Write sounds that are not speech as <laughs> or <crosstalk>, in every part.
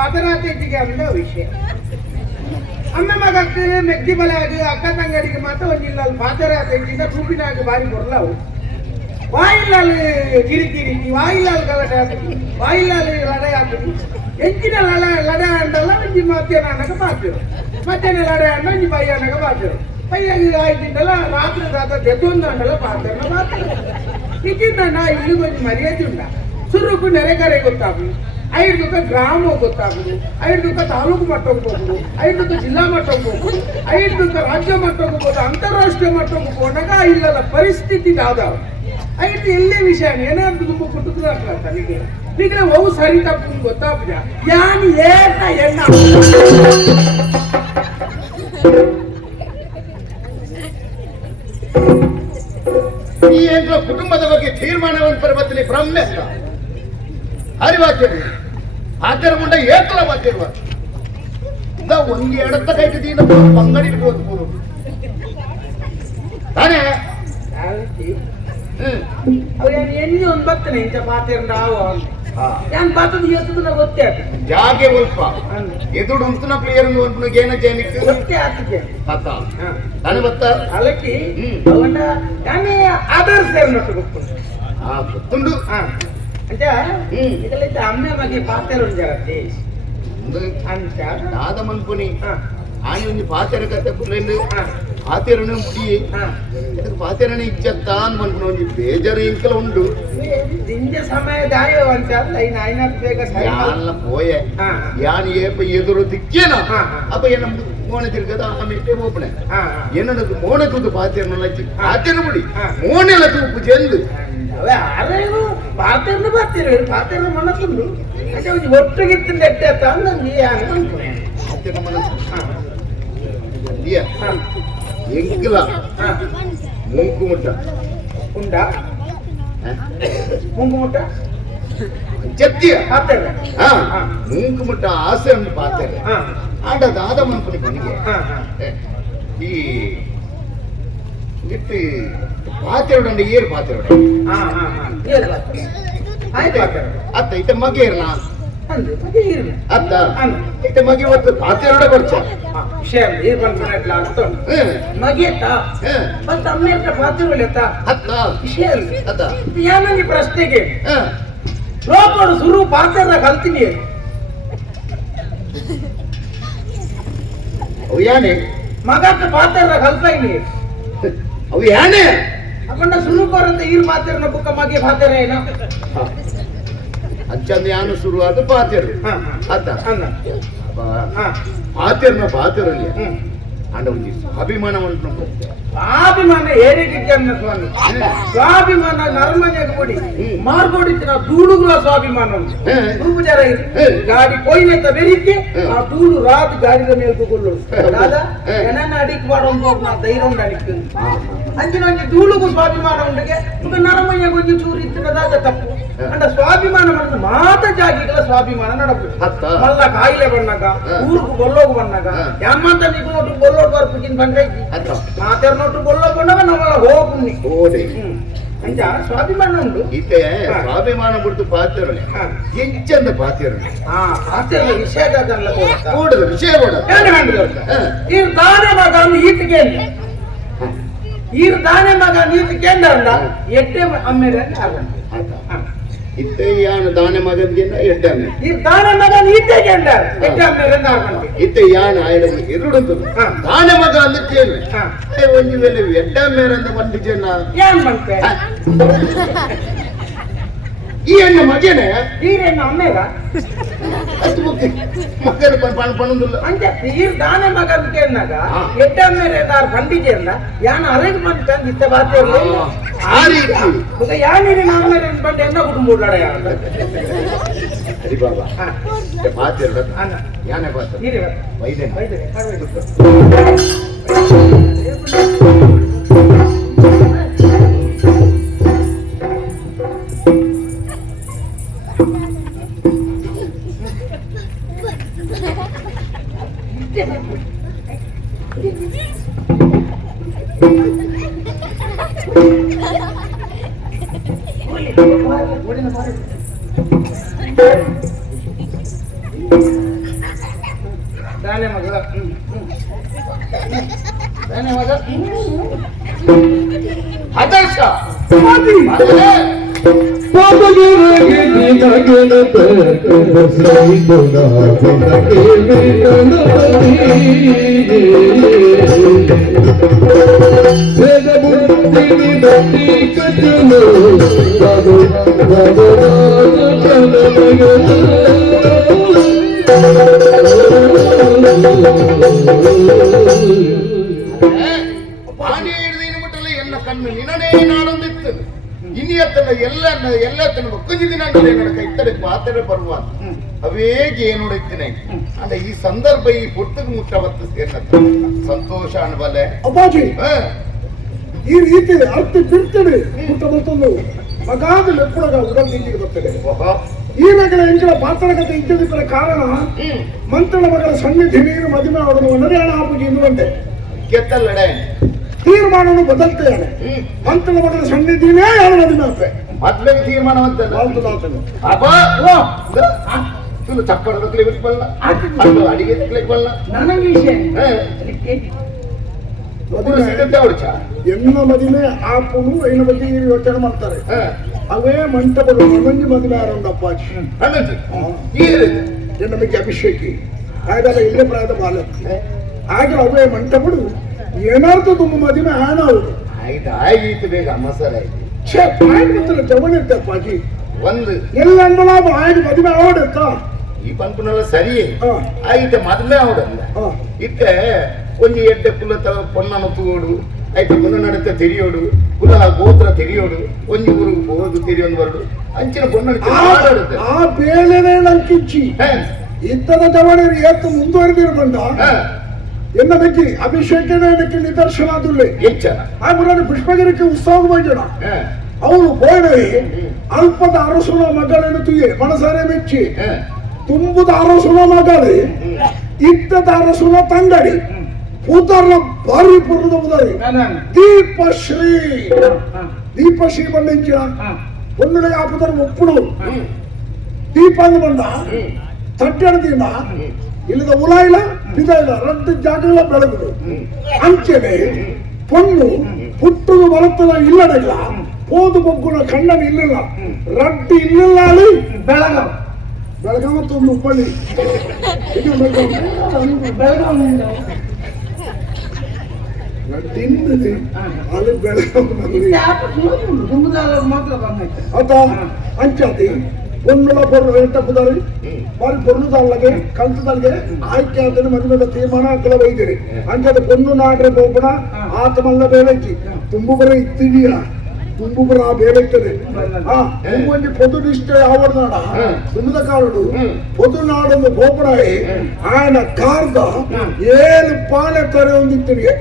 ಪಾತರಾತಿಗೆ ಅಂದ ವಿಷಯ ಅಮ್ಮ ಮಗಕ್ಕೆ ಮೆಗ್ಗಿ ಬಲಾಗಿ ಅಕ್ಕ ತಂಗಡಿಗೆ ಮಾತ್ರ ಒಂದಿಲ್ಲ ಅಲ್ಲಿ ಪಾತರಾತಿಂದ ರೂಪಿನಾಗ ಬಾರಿ ಬರ್ಲವು ವಾಯಿಲಾಲ್ ಕಿರಿಕಿರಿ ವಾಯಿಲಾಲ್ ಗಲಾಟೆ ಹಾಕಿ ವಾಯಿಲಾಲ್ ಲಡೆ ಹಾಕಿ ಎಂಚಿನ ಲಡ ಲಡ ಅಂಡಲ್ಲ ಒಂಜಿ ಮಧ್ಯಾಹ್ನ ಅನ್ನಕ ಪಾತಿರು ಮಧ್ಯಾಹ್ನ ಲಡೆ ಅಂಡ ಒಂಜಿ ಬಯ್ಯ ಅನ್ನಕ ಪಾತಿರು ಬಯ್ಯಾಗಿ ಆಯ್ತಿಂಡಲ್ಲ ರಾತ್ರಿ ರಾತ್ರಿ ಜೊತ್ತೊಂದು ಅಂಡಲ್ಲ ಪಾತಿರನ ಪಾತಿರು ಇದ್ದಿಂದ ನಾ ಇಲ್ಲಿ ಒಂಜಿ ಮರ್ಯಾದೆ ಉಂಡ ಸುರುಕು ದುಃಖ ಗ್ರಾಮ ಗೊತ್ತಾಗುದು ಐದಕ್ಕ ತಾಲೂಕು ಮಟ್ಟಕ್ಕೆ ಹೋಗುದು ದುಃಖ ಜಿಲ್ಲಾ ಮಟ್ಟಕ್ಕೆ ಹೋಗುದು ದುಃಖ ರಾಜ್ಯ ಮಟ್ಟಕ್ಕೆ ಹೋಗೋದು ಅಂತಾರಾಷ್ಟ್ರೀಯ ಮಟ್ಟಕ್ಕೆ ಹೋದಾಗ ಇಲ್ಲದ ಪರಿಸ್ಥಿತಿ ದಾದಾವ ಐದು ಎಲ್ಲೇ ವಿಷಯ ಏನಾದ್ರು ತುಂಬ ಕುಟುಂಬ ತನಗೆ ಈಗ ಅವು ಸರಿ ತಪ್ಪು ಗೊತ್ತಾಗ್ಬಿಡ ಯಾನ್ ಏನ ಎಣ್ಣ? ಈ ಕುಟುಂಬದ ಬಗ್ಗೆ ತೀರ್ಮಾನವನ್ನು ಪರ್ವತನೆ ಬ್ರಹ್ಮೆ ಅಂತ ಅರಿವಾಗ್ತದೆ ಆತರ ಮುಂಡ ಏಕಲ ಮಾತಿರುವ ಇಂದ ಒಂದು ಎಡತ್ತ ಕೈಗೆ ದೀನ ಪಂಗಡಿಗೆ ಪೂರು ತಾನೇ? ಏನು ಎಣ್ಣೆ ಒಂದು ಬರ್ತನೆ ಇಂಥ ಹಾ. ಯಾನ್ ಬಾತದ ಎತ್ತದ ಗೊತ್ತೇ ಆಗ್ತದೆ ಜಾಗೆ ಒಲ್ಪ ಎದುಡು ಉಂತನ ಪ್ಲೇಯರ್ ಒಂದು ಗೇನ ಜೇನಿಕ್ ಗೊತ್ತೇ ಆಗ್ತದೆ. ತಾನೇ ಬತ್ತ ಅಲಕ್ಕಿ ಹ್ಮ್. ಅವನ ನಾನೇ ಆಧರಿಸಿ ಅನ್ನೋದು ಗೊತ್ತು. ಆ ಗೊತ್ತುಂಡು ಹಾ. ಅಂತ ಹ್ಮ್. ಇದಲ್ಲಿದ್ದ ಅಮ್ಮ ಮಗೆ ಪಾತ್ರೆ ಒಂದು ಜಾಗತ್ತೆ ಒಂದು ಅಂತ ನಾದ ಮನ್ಪುನಿ ಹಾ ಆನಿ ಒಂದು ಪಾತೆರ ಕತೆ ಪುರ್ಲೆಂಡು ಹಾ ಪಾತೆರನು ಮುಡಿ ಹಾ ಇದಕ್ಕೆ ಪಾತೆರನ ಇಜ್ಜತ್ತ ಅನ್ಕೊಂಡ್ನು ಒಂದು ಬೇಜಾರು ಇಂಕಲ ಉಂಡು ದಿಂಜ ಸಮಯ ದಾಯೋ ಅಂತ ಅಲ್ಲ ಇನ್ನು ಐನಾರು ಬೇಗ ಸರಿ ಯಾನ್ಲ ಪೋಯೆ ಹಾ ಯಾನ್ ಏಪ ಎದುರು ದಿಕ್ಕೇನ ಹಾ, ಹಾ. ಅಪ್ಪ ಏನ ಮೋನೆ ತಿರ್ಗದ ಆಮೇಲೆ ಓಪನೆ ಹಾ ಏನದು ಮೋನೆ ತೂದು ಪಾತೆರನ ಲಚ್ಚಿ ಪಾತೆರ ಮುಡಿ ಹಾ. ಮೋನೆಲ್ಲ ತೂಪು ಚೆಂದು ಅವೇ ಆರೇನು ಪಾತ್ರೆಯನ್ನು ಬರ್ತೀರಿ ಪಾತ್ರೆ ಮನಸ್ಸುಂಡು ಅದೇ ಒಂದು ಒಟ್ಟಿಗಿತ್ತಿಂದ ಎಟ್ಟೆ ಅಂತ ಅಂದಂಗೆ ಅನ್ಕೊಂಡ್ರೆ ಪಾತೆರ ಮನಸ್ಸು ಹಾ ದಿಯ ಹಾ ಎಂಕಲ ಹಾ ಮೂಕು ಮುಟ್ಟ ಉಂಡ ಮುಂಗುಮುಟ್ಟ ಜತ್ತಿಯ ಪಾತ್ರೆ ಹಾ ಹಾ. ಮೂಕು ಮುಟ್ಟ ಆಸೆ ಉಂಟು ಪಾತೆರ ಹಾ ಆಡ ದಾದ ಮನ್ಪುನಿ ಕೊನೆಗೆ ಹಾ ಹಾ ಈ ಇಟ್ಟು ಪಾತೆರೊಡಂಡೆ ಏರು ಪಾತೆರೊಡ ಹಾ ಹಾ ಹಾ. ಏನು ಪಾತ್ರೆ. ಆಯ್ತು ಪಾತ್ರೆ. ಅತ್ತ ಇತ್ತ ಮಗ ಇರಲಿ? ಅತ್ತ? ಅಂದು ಇತ್ತ ಮಗೆ ಇವತ್ತು ಪಾತೆರೊಡ ಯಾನಂಗೆ ಪ್ರಶ್ನೆಗೆ? ಲೋಪಡು ಸುರು ಪಾತ್ರ ಕಲ್ತೀನಿ. ಮಗಕ್ಕೆ ಪಾತ್ರ ಕಲ್ಪೈನಿ ಅವು ಯಾನೆ? ಅಕಂಡ ಸುರು ಬರಂತ ಈರ್ ಪಾತ್ರನ ಬುಕ್ಕ ಮಗೆ ಪಾತ್ರ ಏನ? ಅಂಚಂದ ಯಾನು ಶುರುವಾದ ಪಾತೆರು. ಹಾ ಅತ್ತ? ಪಾತೆರ್ನ ಪಾತೆರಲ್ಲಿ ಒಂಜಿ ಅಭಿಮಾನ ಉಂಟು ಸ್ವಾಭಿಮಾನ ಏರಿಗಿದ್ದೆ ಅನ್ನ ಸ್ವಾಮಿ. ಸ್ವಾಭಿಮಾನ ನರ್ಮನ್ಯಾಗ ಕೊಡಿ ಮಾರ್ಕೊಡಿತ್ತಿನ ಧೂಳುಗಳ ಸ್ವಾಭಿಮಾನ ಉಂಟು ಜರ ಇರು. ಹ್ಮ್. ಗಾಡಿ ಕೊಯ್ನೆತ್ತ ಬೆರಿಕೆ ಹ್ಮ್. ಆ ಧೂಳು ರಾತ್ ಗಾಡಿದ ಮೇಲೆ ತಗೊಳ್ಳೋದು ಅಡಿಕ್ ಮಾಡೋ ಧೈರ್ಯ ಉಂಡು ಅಡಿಕ್ಕು ಅಂಚಿನ ಒಂಜಿ ಧೂಳುಗು ಸ್ವಾಭಿಮಾನ ಉಂಡಿಗೆ ಈಗ ನರಮಯ್ಯ ಒಂಜಿ ಚೂರು ಇತ್ತಿನದಾದ ತಪ್ಪು. ಅಂಡ ಸ್ವಾಭಿಮಾನ ಮಾಡಿದ ಮಾತ ಜಾಗಿಗಳ ಸ್ವಾಭಿಮಾನ ನಡಪು. ಮಲ್ಲ ಕಾಯಿಲೆ ಬಣ್ಣಗ. ಊರುಕು ಬೊಲ್ಲೋಗು ಬಣ್ಣಗ. ಯಾಮಂತ ನಿಗು ನೋಟು ಬೊಲ್ಲೋಡು ಬರ್ಪಿಗಿನ್ ಬಂದ್ರೆ ಮಾತಾಡ್ ನೋಟು ಬೊಲ್ಲೋ ಬಣ್ಣಗ ನಮ್ಮಲ್ಲ ಹೋಗುನ್ನಿ ಓಡಿ ಹ್ಮ್. ಅಂಚ ಸ್ವಾಭಿಮಾನ ಉಂಡು. ಈತೆ ಸ್ವಾಭಿಮಾನ ಬಿಡ್ತು ಪಾತೆರಲೆ ಹಾ. ಎಂಚಂದ ಆ ಹಾ ಪಾತ್ರೆ ವಿಷಯದಲ್ಲ ಕೂಡದ ವಿಷಯ ಬೇಡ ಹಾ. ಈರ್ ದಾನೆ ಮಗ ಈತ ಕೇಂದ್ರ ಈರ್ ದಾನೆ ಮಗ ನೀತಿ ಕೇಂದ್ರ ಅಂದ ಎಟ್ಟೆ ಅಮ್ಮೇಲೆ ಆಗಂತ ಆತ. ಇತ್ತೆ ಯಾನ ದಾನೆ ಮಗನ್ಗೆ ಎಡ್ಡಾನೆ ಈರ್ ದಾನೆ ಮಗ ನೀತೆ ಕೇಂದ್ರ ಎಟ್ಟೆ ಅಮ್ಮೇರೆ ಆಗಂತ ಇತ್ತೆ ಯಾನ ಆಯ್ದ ಎದುರುಂಟು ಹಾ. ದಾನೆ ಮಗ ಅಂದಿದ್ದೇನೆ ಒಂಜಿ ವೇಳೆ ಎಡ್ಡ ಮೇರಂದ ಬಂದು ಜನ ಏನ್ ಬಂತೆ? <laughs> ಈ ಹೆಣ್ಣ ಮಗನೇ ಈರೇನು ಅಮ್ಮೇಗ ಅದು ಮುಖ್ಯ ಮಗನ ಪಣ ಪಣಂದಿಲ್ಲ ಅಂಚ ಈರ್ ದಾನೆ ಮಗ ಅಂತ ಕೇಂದಾಗ ಹಾ. ಎಟ್ಟೆ ಅಮ್ಮೇರೆ ಏನಾರು ಬಂದಿದೆ ಅಂದ ಯಾನ್ ಅರೇಂಜ್ ಬಂತ ಇತ್ತ ಬಾತೆ ಆ ರೀತಿ ಈಗ ಯಾನಿರಿ ಅಮ್ಮೇರೆ ಬಂದು ಎನ್ನ ಕುಟುಂಬ ಉಳ್ಳಾಡ ಹರಿ ಬಾಬಾ ಹಾ ಪಾತ್ರ ಅನ್ನ ಯಾನೆ ಪಾತ್ರ ನೀರಿ ವೈದ್ಯನ ಆದರ್ಶ. ಸ್ವಾಮಿ. ಬಾಣಿ ಹಿಡಿದು ಎಲ್ಲ ಕಣ್ಣು ನಿನನೇ ನಾಡೊಂದಿತ್ತು. ಇನ್ನಿಯತ್ತನ ಎಲ್ಲ ಎಲ್ಲ ಎಲ್ಲತ್ತನ ಒಕ್ಕಂಜಿದಿನ ನನ್ನ ಕೈತಡೆ ಪಾತ್ರೆ ಬರುವ ಅವೇಗೆ ಏನು ನೋಡಿದ್ದೇನೆ? ಅಂದ್ರೆ ಈ ಸಂದರ್ಭ ಈ ಪುಟ್ಟದ ಮುಟ್ಟವತ್ತು ಸೇರ್ನತ್ತ ಸಂತೋಷ ಅನ್ಬಲೆ ಅಪ್ಪಾಜಿ ಈ ರೀತಿ ಅರ್ಥ ಬಿಡ್ತೇನೆ ಮುಟ್ಟ ಮತ್ತೊಂದು ಮಗಾದ ಲೆಪ್ಪುಳಗ ಉಡಲ್ ನಿಂತಿಗೆ ಬರ್ತದೆ. ಈ ಮಗಳ ಎಂಕಲ ಮಾತಾಡಕತೆ ಕಾರಣ ಮಂತ್ರಣ ಮಂತ್ರನ ಮಗಳ ಸನ್ನಿಧಿ ನೀರು ಮದುವೆ ಅವರನ್ನು ಹಣ ಆಪುಜಿ ಎನ್ನುವಂತೆ. ಕೆತ್ತಲ್ಲಡೆ ತೀರ್ಮಾನವನ್ನು ಬದಲ್ತೇನೆ. ಮಂತ್ರ ಮಗಳ ಸನ್ನಿಧಿನೇ ಯಾರು ಮದುವೆ ಆಪೆ ತೀರ್ಮಾನ ಅಂತ ತುಳು ಚಪ್ಪಡ ತಕ್ಲಿಕ್ಕೆ ಬಲ್ಲ ಅದು ಅಡಿಗೆ ಬಲ್ಲ ನನ್ನ ವಿಷಯ ಎನ್ನ ಮದುವೆ ಆಪುನು ಐನ ಬಗ್ಗೆ ಯೋಚನೆ ಮಾಡ್ತಾರೆ. ಅವೇ ಮಂಟಪದ ಮಂಜು ಮದುವೆ ಆರಂಭಪ್ಪ ನಮಗೆ ಅಭಿಷೇಕಿ. ಹಾಗಾದ ಇಲ್ಲೇ ಪ್ರಾಯದ ಬಾಲಕ್ಕೆ ಹಾಗೆ ಅವೇ ಮಂಟಪಗಳು ಏನಾರ್ಥ ತುಂಬ ಮದುವೆ ಹಣ ಅವರು ಆಯ್ತು ಆಯ್ತು ಬೇಗ ಮಸಾಲೆ ಆಯ್ತು. ಛೇ ಪಾಯಿಂಟ್ ಇರ್ತೆ ಅಪ್ಪಾಜಿ. ಒಂದು. ಎಲ್ಲ ಲಾಭ ಆಯ್ತು ಮದುವೆ ಆವಡುತ್ತ ಈ ಪಂಪನೆಲ್ಲ ಸರಿ. ಆಯ್ತು ಮದುವೆ ಅವಡಲ್ಲ ಹಾ. ಇತ್ತೆ ಒಂದು ಎಡ್ಡೆ ಪುಲ್ಲ ತ ಪೊನ್ನನ ತೂಗೋಡು ಆಯ್ತು ಪುಲ್ಲ ನಡತೆ ತೆರಿಯೋಡು ಕುಲ ಗೋತ್ರ ತೆರಿಯೋಡು ಒಂಜಿ ಊರು ಹೋದು ತೆರಿಯೊಂದು ಬರಡು ಅಂಚಿನ ಪೊನ್ನ ಆಡಾಡುತ್ತೆ ಆ ಬೇಲೆನೇ ನಂಕಿಚ್ಚಿ ಇತ್ತದ ಜವಣರು ಎತ್ತು ಮುಂದುವರೆದಿರಬಂದ ಎನ್ನದಕ್ಕೆ ಅಭಿಷೇಕನೇ ಅದಕ್ಕೆ ನಿದರ್ಶನದಲ್ಲಿ ಆ ಮುರಾರಿ ಪುಷ್ಪಗಿರಕ್ಕೆ ಉತ್ಸವ ಬಂಜನ ಅವನು ಹೋಗಿ ಅಲ್ಪದ ಅರಸುನ ಮಗಳನ್ನು ತುಯೆ ಮನಸಾರೆ ಮೆಚ್ಚಿ ತುಂಬುದ ಅರಸುನ ಮಗಳಿ ಇತ್ತದ ಅರಸುನ ತಂಗಡಿ ಪೂತಾರ್ನ ಬಾರಿ ಪುರದ ಉದರಿ ದೀಪಶ್ರೀ ದೀಪಶ್ರೀ ಬಂದಿಂಚಿನ ಒಂದು ಆಪುದರ ಒಪ್ಪುಡು ದೀಪ ಅಂದ ಬಂದ ತಟ್ಟೆಡದಿಂದ ಇಲ್ಲದ ಉಲಾಯಿಲ್ಲ ಇದೆಲ್ಲ ರದ್ದು ಜಾಗಗಳ ಬೆಳಗುದು. ಅಂಚನೆ ಪೊಣ್ಣು ಹುಟ್ಟುದು ಬರುತ್ತದ ಇಲ್ಲಡಿಲ್ಲ. ಹೋದು ಬೊಗ್ಗುನ ಕಣ್ಣನ ಇಲ್ಲಿಲ್ಲ. ರಡ್ಡಿ ಇಲ್ಲಿಲ್ಲ ಅಲ್ಲಿ ಬೆಳಗ ಬೆಳಗಾವ ಒಂದು ಹುಬ್ಬಳ್ಳಿ. ಇದು ಬೆಳಗಾವ. ತಿಂದಿದೆ ಅಲ್ಲಿ ಬೆಳಗಾವ. ಮಾತ್ರ ಬಂದೈತೆ. ಅದ ಅಂಚಾತಿ భూమిలో పొరులు వెంటప్పుదారి వారి పొరులు తల్లగే కంచు తల్లగే ಆಯ್ಕೆ ಮನೆ ಮೇಲೆ ತೀರ್ಮಾನ ಕೆಲವೈದಿರಿ ಹಂಗಾದ್ರೆ ಪೊನ್ನು ನಾಡ್ರೆ ಗೋಪಣ ಆತಮಲ್ಲ ಬೇಲಕ್ಕಿ. ತುಂಬುಬರ ಇತ್ತಿದೀಯ. ತುಂಬುಬರ ಬೇಲಕ್ಕದೆ. ಆ ತುಂಬೊಂದು ಪೊದು ನಿಷ್ಠೆ ಆವರ್ನಾಡ ತುಂಬಿದ ಕಾರಡು. ಪೊದು ನಾಡೊಂದು ಗೋಪಣಾಯಿ ಆಯನ ಕಾರ್ದ ಏಳು ಪಾಲೆ ತರೆ ಒಂದಿತ್ತಿರಿಗೆ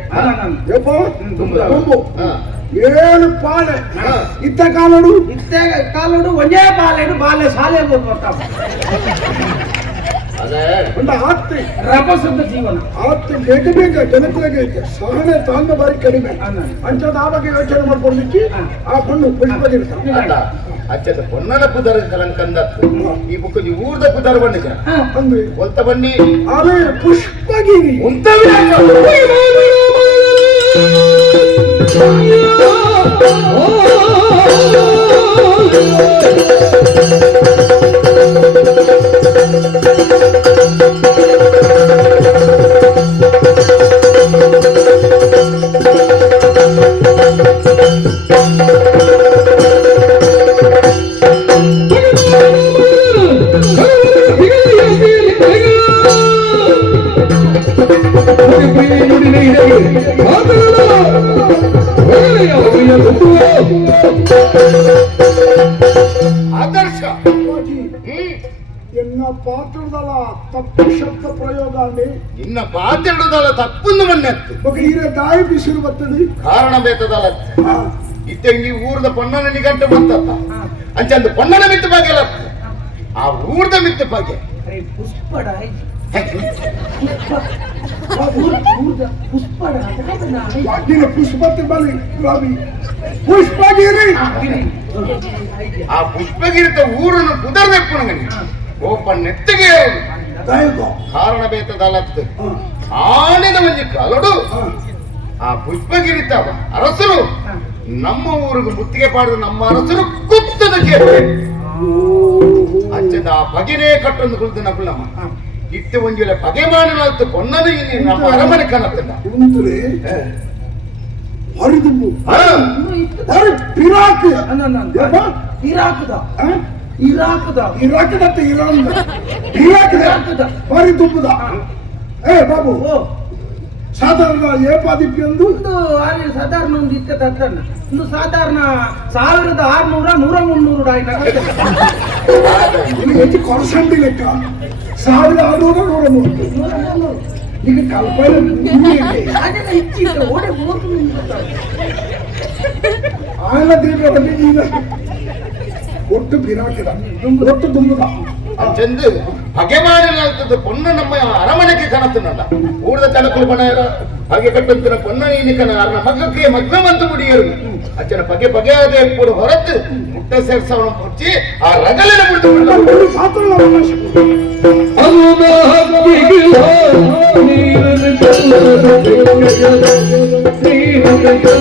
ಯಪ್ಪ. ತುಂಬು. ಹ. ಏಳು ಇತ್ತ ಕಾಲೋಡು ಇತ್ತ ಕಾಲಡು? ಇತ್ತ ಕಾಲೋಡು ಒಂದೇ ಬಾಲೆಡು ಬಾಲೆ ಶಾಲೆ ಬರ್ತಾವ ಅದೇ. ಒಂದು ಆತ್ತಿ ರಭಸದ ಜೀವನ. ಆತ್ತಿ ಬೇಗ ಬೇಗ ಜನತೆಗೆ ಸಹನೆ ತಾಳ್ಮೆ ಬಾರಿ ಕಡಿಮೆ. ಅಂಚದ ಆ ಬಗ್ಗೆ ಯೋಚನೆ ಮಾಡ್ಕೊಂಡಿಕ್ಕಿ ಆ ಪಣ್ಣು ಪುಷ್ಪಗಿರ್ತಾವ ಅಲ್ಲ ಅಚ್ಚದ ಪೊನ್ನಲ ಪುದರ ಕಲಂಕಂದತ್ತು ಈ ಬುಕ್ ಊರ್ದ ಪುದರ ಬಣ್ಣಿಕ ಅಂದ್ರೆ? ಒಲ್ತ ಬನ್ನಿ. ಅದೇ ಪುಷ್ಪಗಿರಿ. ಉಂತವೇ ಆದರ್ಶ ಬಂದೆ ನಿನ್ನ ಮಾತಾಡೋದಲ್ಲ ತಪ್ಪೊಂದು ಮಣ್ಣೆತ್ತು ఒక ఈరోజు దాయి పిసురు పడుతుంది ಕಾರಣ ಬೇಕದಲ್ಲ ಇತ್ತೆ ಈ ಊರ್ದ ಪೊನ್ನನ ಗಂಟೆ ಬಂತತ್ತ ಅಂಚಂದ ಪೊನ್ನನ ಮಿತ್ತ ಬಗ್ಗೆ ಆ ಊರ್ದ ಮಿತ್ತ ಬಗ್ಗೆ ಪುಷ್ಪಡ వాటిని పుష్పతి బలి రావి పుష్పగిరి ಆ ಪುಷ್ಪಗಿರಿತ ಊರನ್ನು ಕುದರ್ದೆಪ್ಪುನಗನಿ ಓಪ ನೆತ್ತಿಗೆ ಕಾರಣ ಬೇತದಲ್ಲ ಆನೆದ ಒಂಜಿ ಕಲಡು ಆ ಪುಷ್ಪಗಿರಿತಾವ ಅರಸರು ನಮ್ಮ ಊರಿಗೆ ಮುತ್ತಿಗೆ ಪಾಡಿದ ನಮ್ಮ ಅರಸರು ಕುತ್ತದ ಕೇಳ್ತೆ ಅಂಚದ ಆ ಬಗೆನೇ ಕಟ್ಟೊಂದು ಕುಳಿತು ನಮ್ಮ ಹ. ಇತ್ತೆ ಒಂಜುಲೆ ಬಗೆ ಮಾಡಿನಲ್ತು ಕೊನ್ನದು ಇಲ್ಲಿ ನಮ್ಮ ಅರಮನೆ ಕಾಣತ್ತಿಲ್ಲ ಹರಿದು ಪಿರಾಕ್. ಯಪ್ಪ? ಇರಾಕ್ದ. ಇರಾಕದ ಇರಾಕದತ್ತ ಇರಾನ್. <laughs> ಇರಾಕದ. ಹರಿ ದುಂಬುದ ಏ ಬಾಬು. ಸಾಧಾರಣ ಏಪಾದಿಪ್ಪಿ ಒಂದು ಒಂದು ಅಲ್ಲಿ ಸಾಧಾರಣ ಒಂದು ಇತ್ತ ತತ್ತನ್ನ ಒಂದು ಸಾಧಾರಣ ಸಾವಿರದ ಆರ್ನೂರ ನೂರ ಮುನ್ನೂರು ಡಾಯಿ ಇಲ್ಲಿ ಹೆಚ್ಚು ಕೊರಸಂಡಿ ಲೆಕ್ಕ ಸಾವಿರದ ಆರುನೂರ ನೂರ ಮೂರು ನೂರ ಮುನ್ನೂರು. ಈಗ ಕಲ್ಪನೆ ಹೆಚ್ಚಿಲ್ಲ ಓಡೆ ಮೂರು ತೀವ್ರದಲ್ಲಿ ನೀನು ಒಟ್ಟು ಪಿರಾಕಿದ ಒಟ್ಟು ತುಂಬುದ ಚೆಂದು ಭಗವಾನನಾಗ್ತದೆ ಪೊನ್ನ ನಮ್ಮ ಅರಮನೆಗೆ ಕನಸನಲ್ಲ ಊರದ ತಲಕುಳು ಬಣ ಹಾಗೆ ಕಟ್ಟಂತಿನ ಪೊನ್ನ ನೀನಿಕನ ಅರ್ನ ಮಗಕ್ಕೆ ಮಗ್ನ ಬಂದು ಮುಡಿಯರು ಅಚ್ಚನ ಬಗೆ ಬಗೆಯಾದ ಏರ್ಪೋಡು ಹೊರತು ಮುಟ್ಟ ಸೇರ್ಸವನ ಮುಚ್ಚಿ ಆ ರಗಲಿನ ಮುಟ್ಟು ಸಾತ್ರ ಪಾತ್ರ ಅವಕಾಶ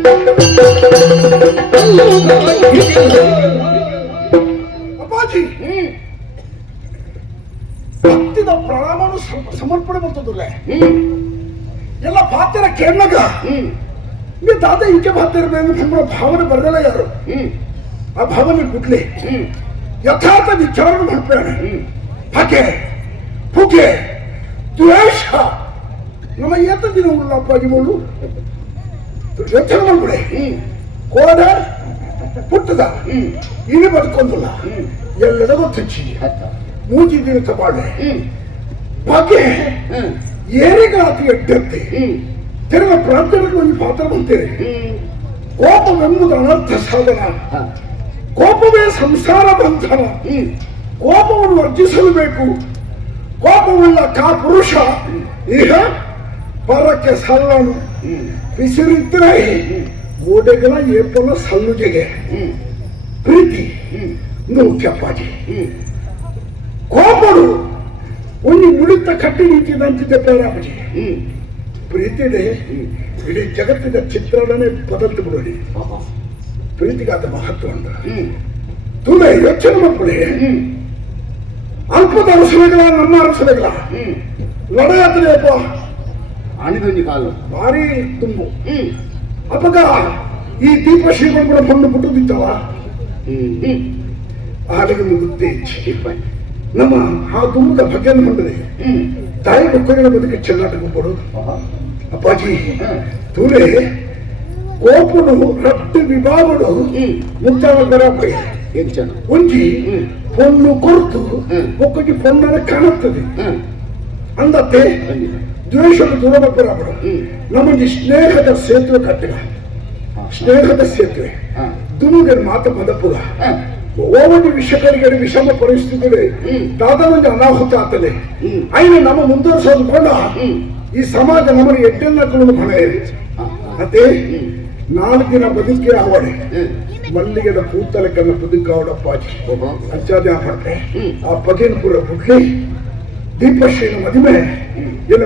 ಅಪ್ಪಾಜಿ! ಭಕ್ತಿದ ಪ್ರಣಾಮನು ಸಮ- ಸಮರ್ಪಣೆ ಮಾಡ್ತದಲ್ಲ ಎಲ್ಲ ಪಾತ್ರ ಕೇಳಾಗ ನೀವು ತಾತ ಈಕೆ ಪಾತ್ರ ನಮ್ಮ ಭಾವನೆ ಬರದಲ್ಲ ಯಾರು? ಆ ಭಾವನೆ ಬಿಡ್ಲಿ. ಯಥಾರ್ಥ ವಿಚಾರಣೆ ಮಾಡ್ಬೇಡ ಹಕೆ ಪುಕೆ ದ್ವೇಷ. ನಮ್ಮ ಏತ ದಿನ ಉಳ್ಳ ಅಪ್ಪಾಜಿ ಮಗಳು ಯೋಚನೆ ಮಾಡ್ಬಿಡಿ ಕೋಡ ಪುಟ್ಟದ. ಇಲ್ಲಿ ಬದುಕೊಂದಿಲ್ಲ. ಎಲ್ಲದೂ ತೆಚ್ಚಿ ಮೂಜಿ ದಿನ ಬಾಳೆ ಬಗ್ಗೆ ಏರಿಗಾತಿ ಎಡ್ಡತ್ತೆ. ತಿರುಗ ಪ್ರಾಂತ್ಯಗಳಿಗೆ ಒಂದು ಪಾತ್ರ ಬಂತೇವೆ ಕೋಪವೆಂಬುದು ಅನರ್ಥ ಸಾಧನ. ಕೋಪವೇ ಸಂಸಾರ ಬಂಧನ. ಕೋಪವನ್ನು ವರ್ಜಿಸಲು ಬೇಕು. ಕೋಪವುಳ್ಳ ಕಾ ಪುರುಷ ಈಗ ಪರಕ್ಕೆ ಸಲ್ಲನು. ಬಿಸಿರಿದ್ರೆ ಗೋಡೆಗಳ ಏಪಲ ಸಲ್ಲುಜೆಗೆ ಪ್ರೀತಿ. ಇದು ಮುಖ್ಯಪ್ಪಾಜಿ ಕೋಪಡು. ಒಂದು ಮುಳಿತ ಕಟ್ಟಿ ನಿಂತಿದ್ದಂತಿದ್ದೆ ಬೇರಾಪಜಿ ಪ್ರೀತಿದೆ ಇಡೀ ಜಗತ್ತಿನ ಚಿತ್ರಣನೇ ಬದಲ್ತು ಬಿಡೋಡಿ ಪ್ರೀತಿಗಾದ ಮಹತ್ವ ಅಂತ. ತುಂಬ ಯೋಚನೆ ಮಾಡ್ಬಿಡಿ ಅಲ್ಪದ ಅರಸನೆಗಳ, ನಮ್ಮ ಅರಸನೆಗಳ. ಲಡೆಯಾತ್ರೆಯಪ್ಪ ಆಣಿದೊಂಜಿ ಕಾಲು. ಭಾರಿ ತುಂಬು. ಅಪಗ ಈ ದೀಪ ಶ್ರೀಗಳು ಶ್ರೀಮಂತರ ಮಣ್ಣು ಬಿಟ್ಟುದಿತ್ತವ ಹಾಲಿಗೆ ಮುಗುತ್ತೆ ನಮ್ಮ ಆ ತುಂಬದ ಬಗ್ಗೆ ಹ್ಮ್. ತಾಯಿ ಮಕ್ಕಳಿನ ಬದುಕಿ ಚೆಲ್ಲಾಟಕ್ಕೆ ಕೊಡೋದು. ಅಪ್ಪಾಜಿ ತೂರೆ ಕೋಪನು ರಟ್ಟು ಹ್ಮ್. ಬರಾಪೈ. ಏನ್ ಚೆನ್ನ ಒಂಜಿ ಪೊನ್ನು ಕೊರ್ತು ಒಕ್ಕಿ ಪೊನ್ನನ ಕಾಣುತ್ತದೆ. ಅಂದತ್ತೆ ದ್ವೇಷವನ್ನು ದೂರ ಮಾಡ್ಕೊಂಡು ನಮಗೆ ಸ್ನೇಹದ ಸೇತುವೆ ಕಟ್ಟಿಗ ಸ್ನೇಹದ ಸೇತುವೆ. ದುಮುಗೆ ಮಾತ ಪದಪುಗ. ಒಂದು ವಿಷಕರಿಗೆ ವಿಷಮ ಪರಿಸ್ಥಿತಿಗಳು ತಾತ ಒಂದು ಅನಾಹುತ ಆಗ್ತದೆ ಐನ ನಮ್ಮ ಮುಂದುವರಿಸೋದು ಕೊಂಡ ಈ ಸಮಾಜ ನಮ್ಮನ್ನು ಎಟ್ಟೆಲ್ಲ ಕುಳಿದು ಹಣ ಮತ್ತೆ ದಿನ ಬದುಕಿ ಆವಡೆ ಮಲ್ಲಿಗೆದ ಪೂತಲಕನ್ನ ಬದುಕಾವಡಪ್ಪ ಅಜ್ಜಾದ ಆ ಪದೇನಪುರ ಹುಟ್ಲಿ ದೀಪಶ್ರೀನ ಮದುವೆ.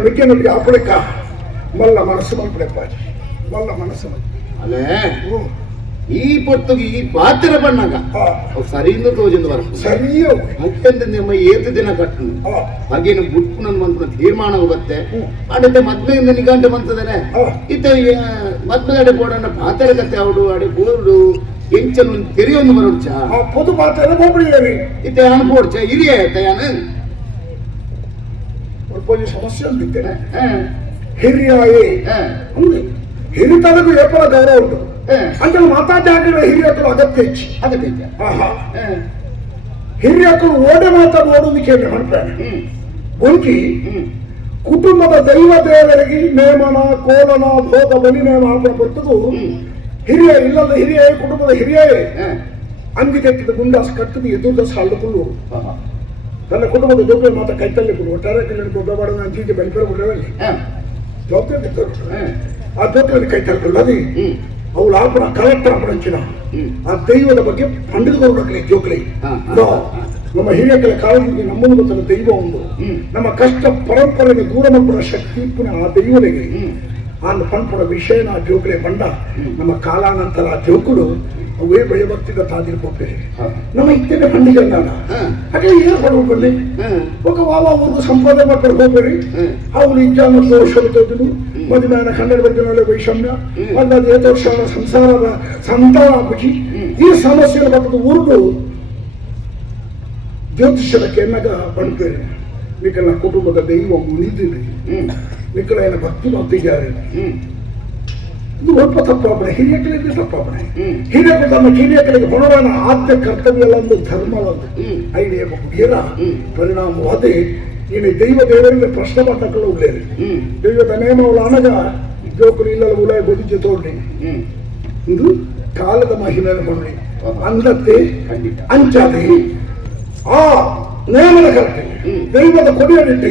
ಮಿಕ್ಕನೊಟ್ಟಿಗೆ ಆಪಡಕ ಮಲ್ಲ ಮನಸ್ಸು ಮಲ್ಪಡೆಪ್ಪಾಜಿ ಮಲ್ಲ ಮನಸ್ಸು ಅಲೆ ಅಲ್ಲೇ? ಈ ಪೊತ್ತು ಈ ಪಾತ್ರ ಬಣ್ಣಗ ಸರಿಯಿಂದ ತೋಜಿಂದ ಬರ ಸರಿಯೋ ಅತ್ಯಂತ ನಿಮ್ಮ ಏತು ದಿನ ಕಟ್ಟು ಹಾಗೆ ಹಾಗೇನು ಬುಟ್ಟು ನನ್ನ ಮಂತ್ರ ತೀರ್ಮಾನ ಹೋಗುತ್ತೆ. ಅಡತೆ ಮದ್ವೆಯಿಂದ ನಿಗಂಟೆ ಬಂತದನೆ. ಇತ್ತ ಮದ್ವೆ ಅಡೆ ಬೋಡಣ್ಣ ಪಾತ್ರ ಕತೆ ಅವಡು ಅಡೆ ಬೋರ್ಡು ಎಂಚನು ತೆರೆಯೊಂದು ಬರೋಡ್ಚ. ಚಾ ಪೊದು ಪಾತ್ರ ಇತ್ತ ಅನ್ಕೋಡ್ಚ ಹಿರಿಯ ತಯಾನ ಸ್ವಲ್ಪ ಸಮಸ್ಯೆ ಅಂತಿದ್ದೇನೆ ಹಿರಿಯಾಯೇ ಹ, ఉంది ಹಿರಿತನಗೂ ಏಪಲ ಗೌರವ ಉಂಟು ಹ. అంటే ಮಾತಾಡಿದ ಹಿರಿಯಕ್ಕಳು ಅಗತ್ಯ ಹೆಚ್ಚು ಅದಕ್ಕೆ ಇದ್ದ. ಆಹಾ ಹ, ಹಿರಿಯಕ್ಕಳು ಓಡೆ ಮಾತಾಡಿ ಓಡುವುದಕ್ಕೆ ಹೇಳಿ ಮಾಡ್ತಾರೆ ಹ್ಮ್, ಗೊಂಕಿ ಹ್ಮ್, ಕುಟುಂಬದ ದೈವ ದೇವರಿಗೆ ನೇಮನ ಕೋಲನ ಭೋಗ ಬಲಿ ನೇಮ ಹಾಕುವ ಬರ್ತದು ಹಿರಿಯ ಇಲ್ಲದ ಹಿರಿಯ ಕುಟುಂಬದ ಹಿರಿಯ ಹ, ಅಂಗಿದೆತ್ತಿದ ಗುಂಡಾಸ್ ಕಟ್ಟದು ಎದುರ್ದ ಸಾಲಕೊಂಡು ಆಹಾ. ತನ್ನ ಕುಟುಂಬದ ಜೊತೆ ಮಾತ ಕೈತಲ್ಲಿ ಕೊಡು. ಒಟ್ಟಾರೆ ಕೈಯಲ್ಲಿ ದೊಡ್ಡ ಬಾಡನ ಅಂಚಿಗೆ ಬೆಳಪೆರ ಬಿಟ್ಟರಲ್ಲಿ ಹ, ಜವಾಬ್ದಾರಿ ಆ ಜೊತೆಯಲ್ಲಿ ಕೈ ತಲ್ಲಿ ಅದೇ ಅವಳು ಆಪಣ ಕಲೆಕ್ಟರ್ ಆಪಣಂಚಿನ ಹ್ಮ್. ಆ ದೈವದ ಬಗ್ಗೆ ಪಂಡಿತ ನೋಡಕ್ಲಿ ಜೋಕ್ಲಿ. ನಮ್ಮ ಹಿರಿಯಕಲ ಕಾಲದಲ್ಲಿ ನಮ್ಮನ್ನು ಗೊತ್ತಿಲ್ಲ ದೈವ ಒಂದು. ನಮ್ಮ ಕಷ್ಟ ಪರಂಪರೆಗೆ ದೂರ ಮಲ್ಪಡ ಶಕ್ತಿ ಪುನಃ ಆ ದೈವನಿಗೆ ಆಂದ್ ಪಂಪುಡ ವಿಷಯನ ಜೋಕುಲೆ ಬಂಡ ನಮ್ಮ ಕಾಲಾನಂತರ ಜೋಕುಲು ಅವೇ ಭಯಭಕ್ತಿದ ತಾದಿರಿ ಪೊಪ್ಪೇರಿ ನಮ್ಮ ಇತ್ತಿನ ಪಂಡಿಗೆ ಅಂದಾಣ ಹಾಗೆ ಏನು ಪಡ್ಕೊಳ್ಳಿ ಒಬ್ಬ ವಾವ ಅವರು ಸಂಪಾದನೆ ಮಾಡ್ಕೊಂಡು ಹೋಗ್ಬೇರಿ ಅವ್ರು ಇಜ್ಜಾನ ತೋರಿಸೋದು ಮದುವೆನ ಕನ್ನಡ ಬಗ್ಗೆ ವೈಷಮ್ಯ. ಒಂದು ಏತೋರ್ಷ ಸಂಸಾರದ ಸಂತಾನ ಬುಜಿ ಈ ಸಮಸ್ಯೆಗಳ ಬಗ್ಗೆ ಊರ್ಗು ಜ್ಯೋತಿಷ್ಯದ ಕೆನ್ನಾಗ ಬಂಡ್ಬೇರಿ ನಿಕ್ಕನ ಕುಟುಂಬದ ದೈವ ಮುನಿದಿದೆ ನಿಕ್ಕನ ಭಕ್ತಿ ಭಕ್ತಿಗಾರ ಇದು ಅಲ್ಪ ತಪ್ಪಾಪಣೆ ಹಿರಿಯಕರಿಗೆ ತಪ್ಪಾಪಣೆ. ಹಿರಿಯಕರು ತಮ್ಮ ಹಿರಿಯಕರಿಗೆ ಹೊಣವನ ಆದ್ಯ ಕರ್ತವ್ಯವಲ್ಲೊಂದು ಧರ್ಮವಲ್ಲ ಐಡಿಯ ಬಹುಗೇರ ಪರಿಣಾಮವಾದೆ ನೀನು ದೈವ ದೇವರಿಂದ ಪ್ರಶ್ನೆ ಮಾಡ್ತಕ್ಕಳು ಉಳ್ಳೇರಿ ದೈವದ ನೇಮ ನೇಮವಲ್ಲ ಅನಗ ಜೋಕರು ಇಲ್ಲಲ್ಲ ಉಲಾಯ ಬದುಕಿ ತೋಡ್ರಿ ಇದು ಕಾಲದ ಮಹಿಳೆಯನ್ನು ಕೊಡ್ರಿ ಅಂದತ್ತೆ ಅಂಚಾದೆ ಆ ನೇಮನ ಕರೆಕ್ಟ್ ದೈವದ ಕೊನೆಯನ್ನಿಟ್ಟು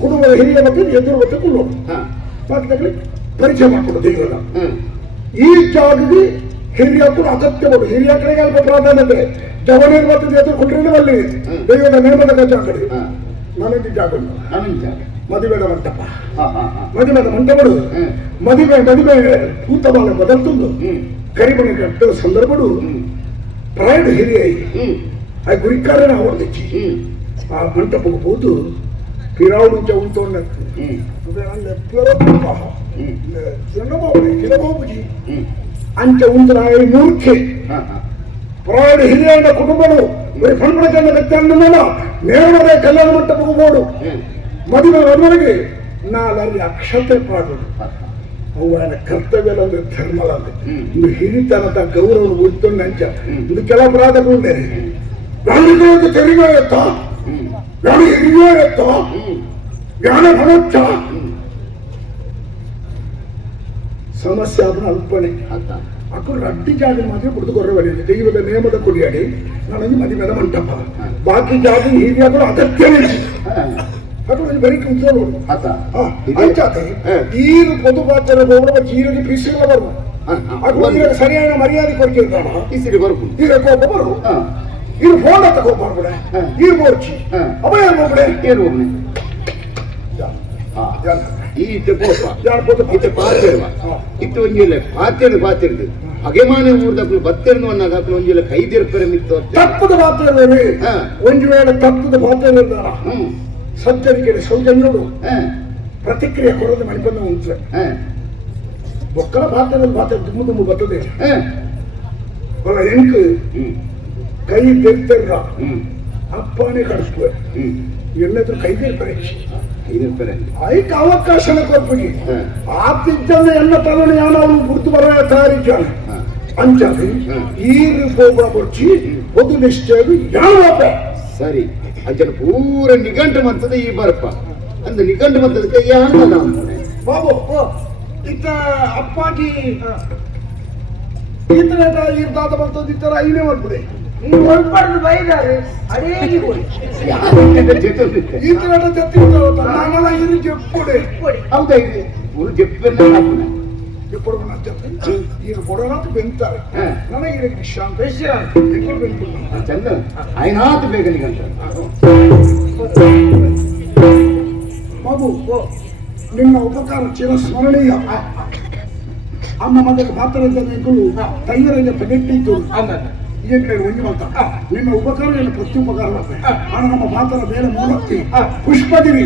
ಕುಟುಂಬದ ಹಿರಿಯ ಬಗ್ಗೆ ಎದುರು ಮತ್ತೆ ಕೊಳ್ಳೋದು ಮಾತುಕತೆ ಪರಿಚಯ ಮಾಡಿಕೊಡು ದೈವದ ಈ ಜಾಗಕ್ಕೆ ಹಿರಿಯ ಕೂಡ ಅಗತ್ಯವಾದ ಹಿರಿಯ ಕಡೆಗೆ ಅಲ್ಪ ಪ್ರಾಧಾನ್ಯತೆ. ಜವನೇರ್ ಮತ್ತು ಎದುರು ಕೊಟ್ಟರೆ ಅಲ್ಲಿ ದೈವದ ನೇಮದ ಜಾಗಡಿ. ನನಗೆ ಜಾಗ. ಮದುವೆದ ಮಂಟಪ. ಹ, ಹ, ಹ. ಮದುವೆದ ಮಂಟಪಡು ಹ್ಮ್. ಮದುವೆ ಮದುವೆ ಉತ್ತಮವಾಗಿ ಬದಲ್ತುಂದು ಕರಿಮಣಿ ಕಟ್ಟ ಸಂದರ್ಭಡು ಹ್ಮ್, ಪ್ರಾಯಣ ಹಿರಿಯ. ಆ ಗುರಿಕಾರನ ಅವರ್ದಿಚ್ಚಿ ಹ್ಮ್, ಆ ಮಂಟಪಕ್ಕೆ ಹೋದು ಪಿರಾವುಡು ಚೌಂತೋನ್ನತ್ತು ಹ್ಮ್, ಹ್ಮ್, ಕಿಲಬೋಬುಜಿ ಹ್ಮ್. ಅಂಚ ಉಂತರಾಯ ಮೂರ್ಖೆ ಹ, ಹ. ಪ್ರಾಣ ಹಿರಿಯಣ್ಣ ಕುಟುಂಬನು ಬರೀ ಪಂಪಣಕನ್ನ ವ್ಯಕ್ತಿಯನ್ನ ನೇರಳೆ ಕಲ್ಯಾಣ ಮಂಟಪಕ್ಕೆ ಹೋಡು ಹ್ಮ್. ಮದುವೆ ಮದುವೆಗೆ ನಾಲಲ್ಲಿ ಅಕ್ಷತೆ ಪಾಡೋದು ಹ, ಹ. ಅವನ ಕರ್ತವ್ಯ ಅಂದ್ರೆ ಧರ್ಮಲ ಅಂದ್ರೆ ಹ್ಮ್. ಒಂದು ಹಿರಿತನದ ಗೌರವ ಉಳಿತೊಂಡು ಅಂಚ ಹ್ಮ್. ಇದು ಕೆಲ ಅಪರಾಧಗಳು ಬೇರೆ ಗಾಳಿಗೋದು ತೆರಿಗೆ ಎತ್ತ ಹಿರಿಯೋ ಎತ್ತ ಹ್ಮ್, ಜ್ಞಾನ ಬರುತ್ತ. ಸಮಸ್ಯೆ ಅದನ್ನ ಅಲ್ಪನೆ. ಅಂತ ಅಕ್ಕರು ಅಡ್ಡಿ ಜಾಗ ಮಾತ್ರ ಬಿಡ್ದು ಬರೀ ದೈವದ ನೇಮದ ಕುಡಿಯಾಡಿ ನನಗೆ ಮದುವೆದ ಮಂಟಪ. ಬಾಕಿ ಜಾಗ ಹಿರಿಯಾಗಲು ಅಗತ್ಯವೇ ಇಲ್ಲ. ಹ, ಅದು ಬರೀ ಕುಂತ್ಕೊಳ್ಳೋದು ಆತ. ಇದೆ. ಈರು ಪೊದು ಪಾತ್ರ ಗೌರವ ಜೀರಿಗೆ ಪೀಸಿಗಳ ಬರುವ. ಅದು ಸರಿಯಾದ ಮರ್ಯಾದೆ ಈ ಸಿಡಿ ಬರ್ಕೊಂಡು. ಈಗ ಕೋಪ ಬರು. ಇದು ಫೋನ್ ಕೋಪ ಮಾಡ್ಬಿಡೆ ಮೋರ್ಚಿ ಹ. ಅವ ಏನು ಮಾಡ್ಬಿಡೆ ಏನು ಒಬ್ನೇ? ಹ. ಈ ಇತ್ತೆ ಪೋಪ. ಯಾರು ಪೊದು ಇತ್ತೆ ಪಾತೆರ್ವ. ಇತ್ತೆ ಒಂಜಿಲ್ಲ ಪಾತೆರ್ದು ಪಾತೆರ್ದು. ಅಗೆಮಾನೆ ಊರ್ದಕ್ಲು ಬತ್ತೆರ್ನು ಅನ್ನಗ ಅಕ್ಲು ಒಂಜಿಲ್ಲ ಕೈದಿರ್ಪರೆ ಮಿತ್ತು. ತಪ್ಪದ ಪಾತ್ರ ಹ. ಒಂದು ವೇಳೆ ತಪ್ಪದ ಪಾತ್ರ ಹ್ಮ್. ಸಜ್ಜನಿಗೆ ಸೌಜನ್ಯರು ಹ, ಪ್ರತಿಕ್ರಿಯೆ ಕೊಡೋದು ಮಣಿಬಂದ ಉಂಟು ಹ, ಬೊಕ್ಕಲ ಪಾತ್ರದಲ್ಲಿ ಪಾತ್ರ ತುಂಬ ತುಂಬ ಬರ್ತದೆ ಹ. ಕೈ ತೆರ್ತಾರ ಹ್ಮ್, ಅಪ್ಪನೇ ಕಳಿಸ್ಕೊ. ಎಲ್ಲಾದ್ರೂ ಕೈ ತೆರ್ತಾರೆ ಐಕ ಐಕ್ ಅವಕಾಶನ ಕೊಟ್ಬಿಡಿ ಹ, ಎಲ್ಲ ಎನ್ನ ಯಾರು ಗುರ್ತು ಬರ ತಯಾರಿದ್ದಾನೆ. ಹ. ಈ ಗೋಬ ಕೊಚ್ಚಿ ಒಂದು ನಿಷ್ಠೆದು ಯಾವ ಸರಿ. ಅಂಚನ ಪೂರ ನಿಘಂಟು ಮಂತದ ಈ ಬರಪ್ಪ ಅಂದ ನಿಗಂಟು ಮಂತದ ಯಾರು ಅಂತಾನೆ ಬಾಬು ಇತ್ತ ಅಪ್ಪಾಗಿ ಈತನ ಇರ್ದಾದ ಬರ್ತದ ಇತ್ತರ ಐನೇ ಮಾಡ್ಬಿಡಿ. ಈ ಒಳಪರನ ಬಯದರೆ ಅರೇಗಿ ಬಿಡಿ ಯಾಕಂದ್ರೆ ಜಟು ಇದೆ? ಈ ಕಡೆ ಜಟು ಇದೆ ನಾವು ಅಲ್ಲ ಬೆಂತಾರೆ. ನಮಗೆ ಇರ ಚಂದ. ಆйнаತ ಬೇಗನೆ ಅಂತ. ಬಾಬು ಓ ನಿಮ್ಮ ಉಪಕಾರ ಚಿರಸ್ಮರಣೀಯ ಅಮ್ಮ ಜೊತೆ ಮಾತನಾಡಿದ ನೀವು ಕೈಯರನ್ನ ಬೆಟ್ಟಿತ್ತು ಅಣ್ಣಾ ಈಗ ಒಂಜಿ ನಿಮ್ಮ ಉಪಕಾರ ಏನು ಪ್ರತಿ ಉಪಕಾರ ಆಣ ನಮ್ಮ ಮಾತನ ಮೇಲೆ ಮೂಲಕ್ಕೆ ಪುಷ್ಪದಿರಿ